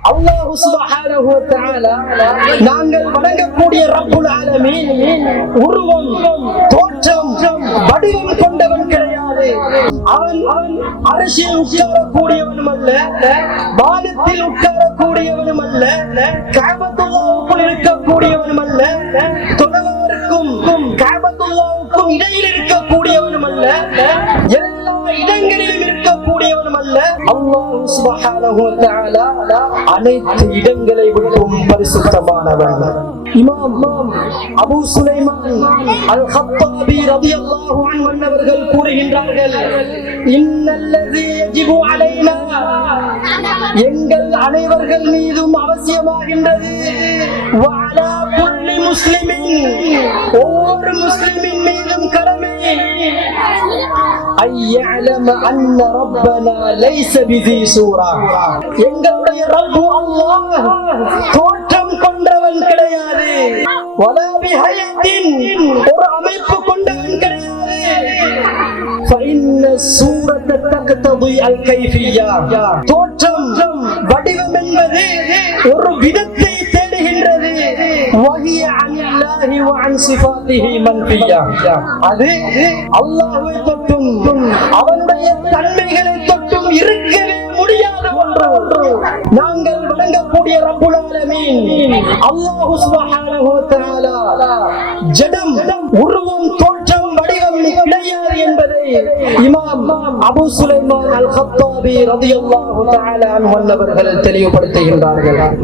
அல்லாஹு சுப்ஹானஹு தஆலா நாங்கள் வணங்கக்கூடிய ரப்புல் ஆலமீன் உருவம் தோற்றம் வடிவம் கொண்டவன் கிடையாது. அவன் அவன் அரசியல் உட்காரக்கூடியவனும் அல்ல வானத்தில் உட்காரக்கூடியவனும் அல்ல காபத்துல்லாவுக்குள் இருக்கக்கூடியவனும் அல்ல தொழவருக்கும் காபத்துல்லாவுக்கும் இடையில் இருக்கக்கூடியவனும் அல்ல. அல்ல அல்லாஹ் சுப்ஹானஹு வ தஆலா அனைத்து இடங்களை விட்டும் பரிசுத்தமானவர். இமாம் அபூ சுலைமான் அல் ஹத்தாபி ரலியல்லாஹு அன்ஹு அவர்கள் கூறுகின்றார்கள் இன்னல்லதி யஜிபு அலைனா எங்கள் அனைவர்கள் மீதும் அவசியமாகின்றது. முஸ்லிமின் ஒவ்வொரு முஸ்லிமின் மீதும் கடமை. أن يعلم أن ربنا ليس بذي صورة எங்களுடைய ரப்பு அல்லாஹ் தோற்றம் கொண்டவன் கிடையாது வலா பிஹயத்தின் ஒரு அமைப்பு கொண்டவன் கிடையாது فإن الصورة تقتضي الكيفية தோற்றம் வடிவம் என்பது ஒரு விதத்தை தேடுகின்றது وهي அல்லாஹி வஅன் சிஃபாத்திஹி அது அல்லாஹ்வை தொட்டும் அவனுடைய தன்மைகளை தொட்டும் இருக்கவே முடியாத ஒன்று. ஒன்று நாங்கள் வணங்கக்கூடிய ரப்புல் ஆலமீன் அல்லாஹ் சுப்ஹானஹு வ தஆலா ஜடம் உருவம் தோற்றம் வடிவம் கிடையாது என்பதை இமாம் அபு சுலைமான் அல் ஹத்தாபி ரதியல்லாஹு தஆலா அன்ஹு அவர்கள் தெளிவுபடுத்துகின்றார்கள்.